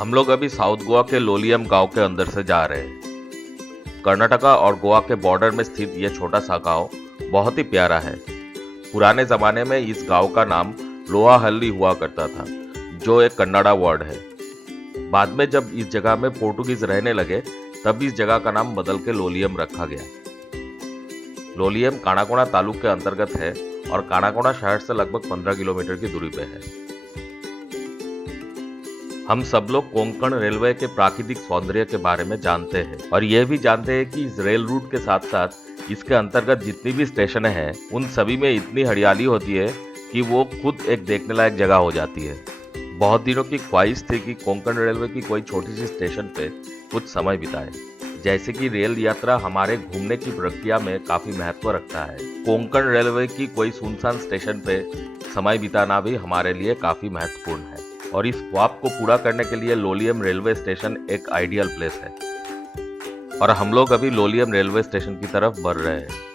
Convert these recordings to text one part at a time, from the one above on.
हम लोग अभी साउथ गोवा के लोलियम गांव के अंदर से जा रहे हैं। कर्नाटका और गोवा के बॉर्डर में स्थित यह छोटा सा गांव बहुत ही प्यारा है। पुराने जमाने में इस गांव का नाम लोहाहल्ली हुआ करता था, जो एक कन्नड़ा वर्ड है। बाद में जब इस जगह में पोर्टुगीज रहने लगे, तब इस जगह का नाम बदल के लोलियम रखा गया। लोलियम कानाकोना तालुक के अंतर्गत है और कानाकोना शहर से लगभग 15 किलोमीटर की दूरी पे है। हम सब लोग कोंकण रेलवे के प्राकृतिक सौंदर्य के बारे में जानते हैं और यह भी जानते हैं कि इस रेल रूट के साथ साथ इसके अंतर्गत जितनी भी स्टेशन हैं, उन सभी में इतनी हरियाली होती है कि वो खुद एक देखने लायक जगह हो जाती है। बहुत दिनों की ख्वाहिश थी कि कोंकण रेलवे की कोई छोटी सी स्टेशन पे कुछ समय बिताए। जैसे कि रेल यात्रा हमारे घूमने की प्रक्रिया में काफी महत्व रखता है, कोंकण रेलवे की कोई सुनसान स्टेशन पे समय बिताना भी हमारे लिए काफी महत्वपूर्ण है। और इस ख्वाब को पूरा करने के लिए लोलियम रेलवे स्टेशन एक आइडियल प्लेस है। और हम लोग अभी लोलियम रेलवे स्टेशन की तरफ बढ़ रहे हैं।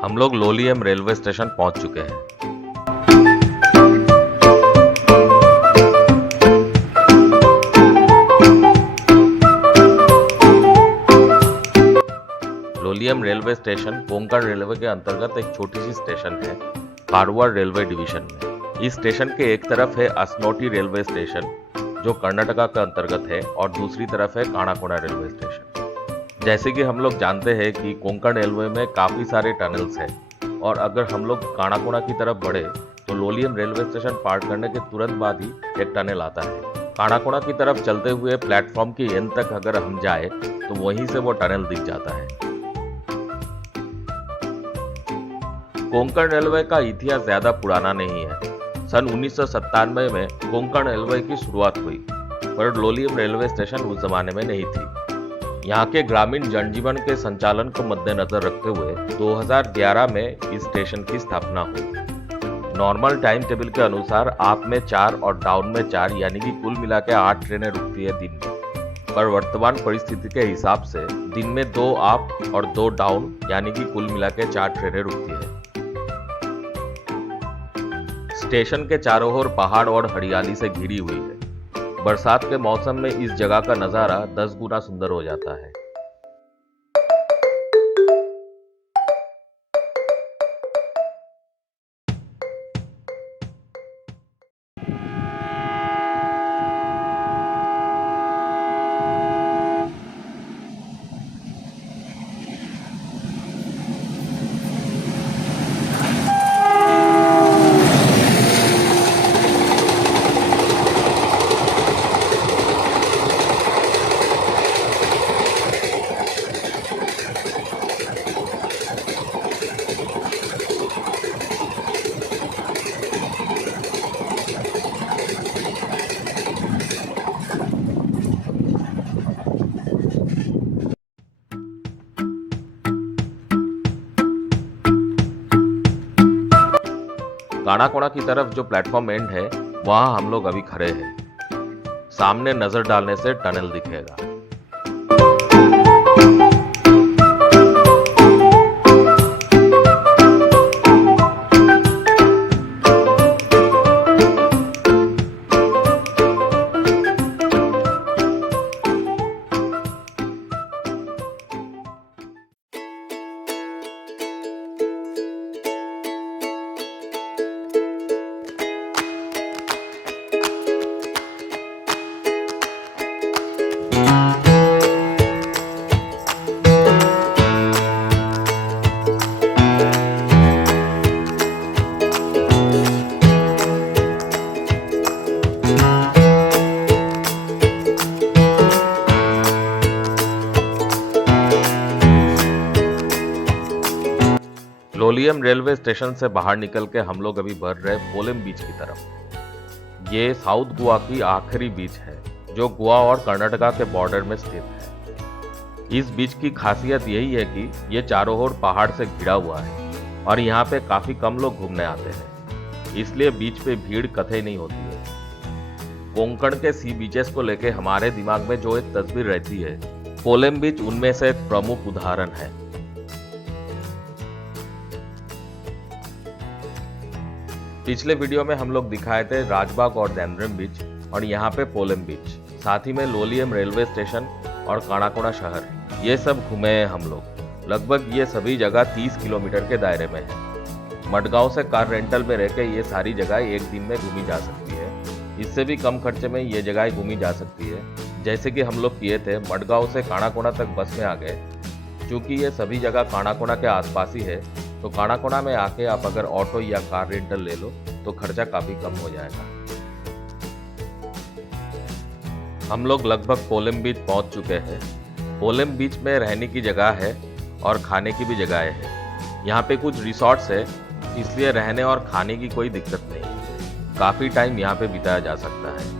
हम लोग लोलियम रेलवे स्टेशन पहुंच चुके हैं। Lolium railway station Konkan railway के अंतर्गत एक छोटी सी स्टेशन है, कारवार रेलवे डिवीजन में। इस स्टेशन के एक तरफ है असनोटी रेलवे स्टेशन, जो कर्नाटका के अंतर्गत है, और दूसरी तरफ है कानाकोना रेलवे स्टेशन। जैसे कि हम लोग जानते हैं कि कोंकण रेलवे में काफ़ी सारे टनल्स हैं, और अगर हम लोग कानाकोना की तरफ बढ़े तो लोलियम रेलवे स्टेशन पार करने के तुरंत बाद ही एक टनल आता है। कानाकोना की तरफ चलते हुए प्लेटफॉर्म की एंड तक अगर हम जाए तो वहीं से वो टनल दिख जाता है। कोंकण रेलवे का इतिहास ज्यादा पुराना नहीं है। सन 1997 में कोंकण रेलवे की शुरुआत हुई, पर लोलियम रेलवे स्टेशन उस जमाने में नहीं थी। यहाँ के ग्रामीण जनजीवन के संचालन को मद्देनजर रखते हुए 2011 में इस स्टेशन की स्थापना हुई। नॉर्मल टाइम टेबल के अनुसार अप में 4 और डाउन में 4, यानी कि कुल मिला के 8 ट्रेनें रुकती है दिन में। पर वर्तमान परिस्थिति के हिसाब से दिन में 2 अप और 2 डाउन, यानी कि कुल मिला के 4 ट्रेनें रुकती है। स्टेशन के चारों ओर पहाड़ और हरियाली से घिरी हुई है। बरसात के मौसम में इस जगह का नजारा 10 गुना सुंदर हो जाता है। कानाकोना की तरफ जो प्लेटफॉर्म एंड है, वहां हम लोग अभी खड़े हैं। सामने नजर डालने से टनल दिखेगा। लोलियम रेलवे स्टेशन से बाहर निकल के हम लोग अभी बढ़ रहे कोलम बीच की तरफ। ये साउथ गोवा की आखिरी बीच है जो गोवा और कर्नाटका के बॉर्डर में स्थित है। इस बीच की खासियत यही है कि ये चारों ओर पहाड़ से घिरा हुआ है और यहाँ पे काफी कम लोग घूमने आते हैं, इसलिए बीच पे भीड़ कतई नहीं होती है। कोंकण के सी बीचेस को लेके हमारे दिमाग में जो एक तस्वीर रहती है, कोलम बीच उनमें से एक प्रमुख उदाहरण है। पिछले वीडियो में हम लोग दिखाए थे राजबाग और दैंद्रम बीच और यहाँ पे पोलम बीच, साथ ही में लोलियम रेलवे स्टेशन और काणाकोना शहर, ये सब घूमे हैं हम लोग। लगभग ये सभी जगह 30 किलोमीटर के दायरे में है। मडगांव से कार रेंटल में रहकर ये सारी जगह एक दिन में घूमी जा सकती है। इससे भी कम खर्चे में ये जगह घूमी जा सकती है, जैसे कि हम लोग किए थे। मडगांव से काणाकोना तक बस में आ गए। क्योंकि ये सभी जगह काणाकोना के आसपास ही है, तो काणाकोना में आके आप अगर ऑटो या कार रेंटल ले लो तो खर्चा काफी कम हो जाएगा। हम लोग लगभग कोलम बीच पहुंच चुके हैं। कोलम बीच में रहने की जगह है और खाने की भी जगह है। यहाँ पे कुछ रिसोर्ट्स है, इसलिए रहने और खाने की कोई दिक्कत नहीं। काफी टाइम यहाँ पे बिताया जा सकता है।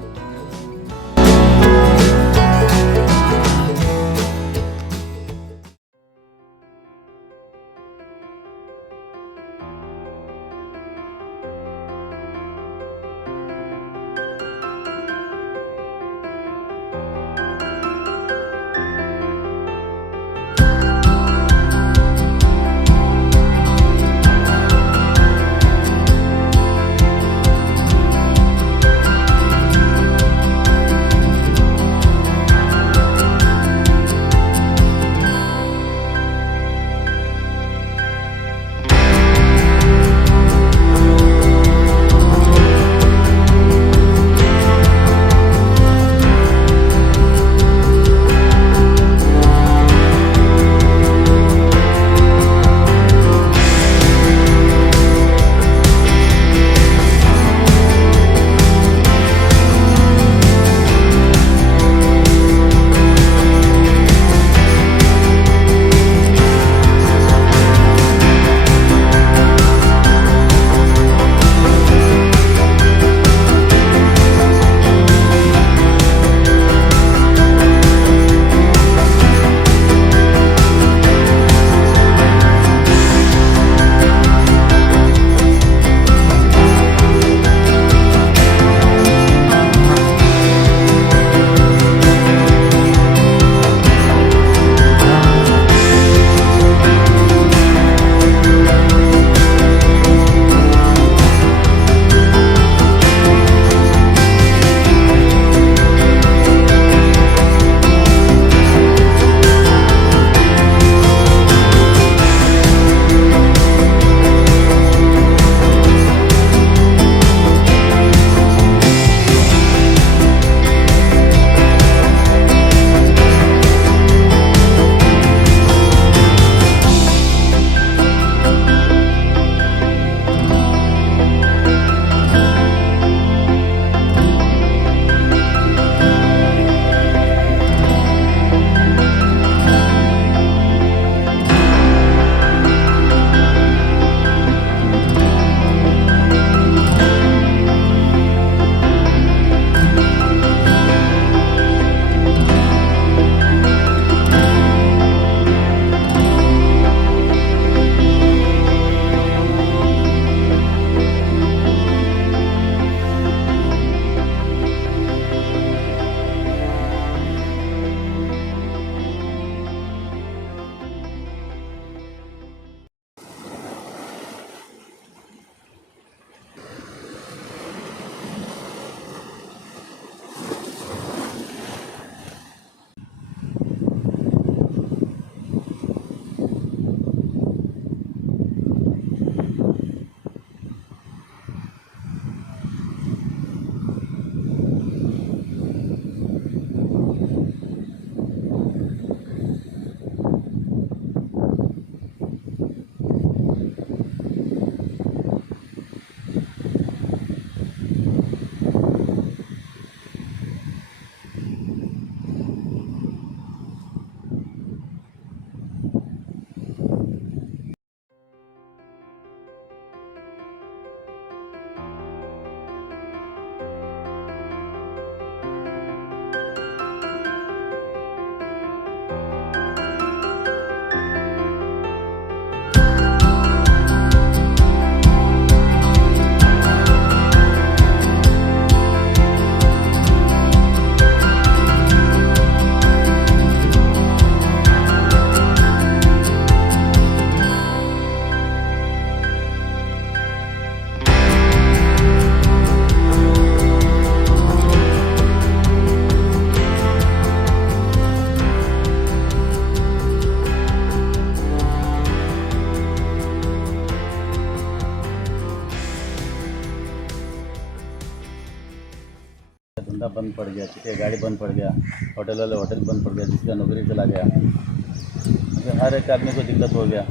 धंधा बंद पड़ गया, किसी का गाड़ी बंद पड़ गया, होटल वाले होटल बंद पड़ गया, जिसका नौकरी चला गया। मतलब हर एक आदमी को दिक्कत हो गया,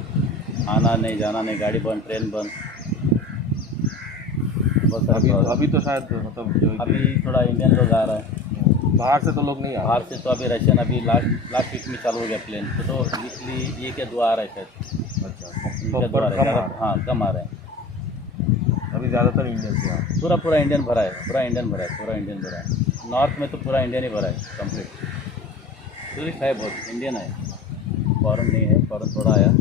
आना नहीं जाना नहीं, गाड़ी बंद, ट्रेन बंद। बहुत सारा अभी प्रॉब्लम। अभी तो शायद मतलब जो अभी थोड़ा इंडियन लोग आ रहा है बाहर से तो लोग नहीं आ बाहर से, तो अभी रशियन अभी लास्ट वीक में चालू हो गया प्लेन, तो इसलिए ये क्या दुआ आ रहा है शायद, अच्छा इनका दुआ आ रहा है ज़्यादा। हाँ, कम आ रहा है। अभी ज़्यादातर इंडियन से आ रहे हैं। पूरा इंडियन भरा है, पूरा इंडियन भरा है। नॉर्थ में तो पूरा इंडियन ही भरा है कंप्लीट। टूरिस्ट है बहुत, इंडियन है, फॉरेन नहीं है, फॉरेन थोड़ा आया।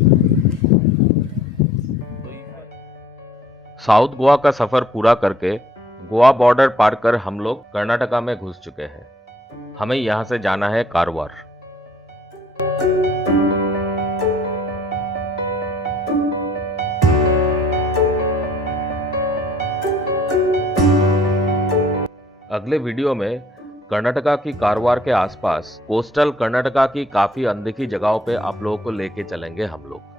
साउथ गोवा का सफर पूरा करके गोवा बॉर्डर पार कर हम लोग कर्नाटका में घुस चुके हैं। हमें यहां से जाना है कारवार। अगले वीडियो में कर्नाटका की कारवार के आसपास कोस्टल कर्नाटका की काफी अनदेखी जगहों पे आप लोगों को लेके चलेंगे हम लोग।